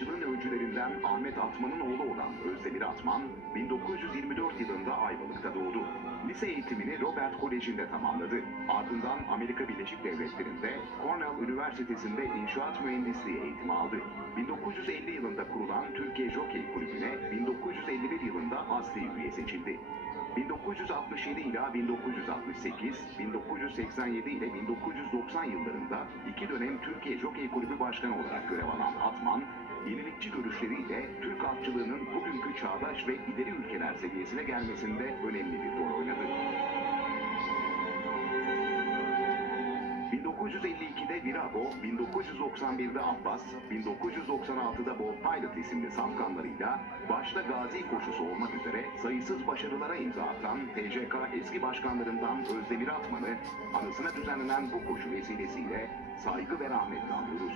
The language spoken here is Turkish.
atçılığın öncülerinden Ahmet Atman'ın oğlu olan Özdemir Atman, 1924 yılında Ayvalık'ta doğdu. Lise eğitimini Robert Koleji'nde tamamladı. Ardından Amerika Birleşik Devletleri'nde Cornell Üniversitesi'nde inşaat mühendisliği eğitimi aldı. 1950 yılında kurulan Türkiye Jokey Kulübü'ne 1951 yılında asli üye seçildi. 1967 ila 1968, 1987 ile 1990 yıllarında 2 dönem Türkiye Jokey Kulübü Başkanı olarak görev alan Atman, yenilikçi görüşleriyle Türk atçılığının bugünkü çağdaş ve ileri ülkeler seviyesine gelmesinde önemli bir rol oynadı. 1952'de Virago, 1991'de Abbas, 1996'da Bolt Pilot isimli safkanlarıyla başta gazi koşusu olmak üzere sayısız başarılara imza atan TCK eski başkanlarından Özdemir Atman'ı anısına düzenlenen bu koşu vesilesiyle saygı ve rahmetle anıyoruz.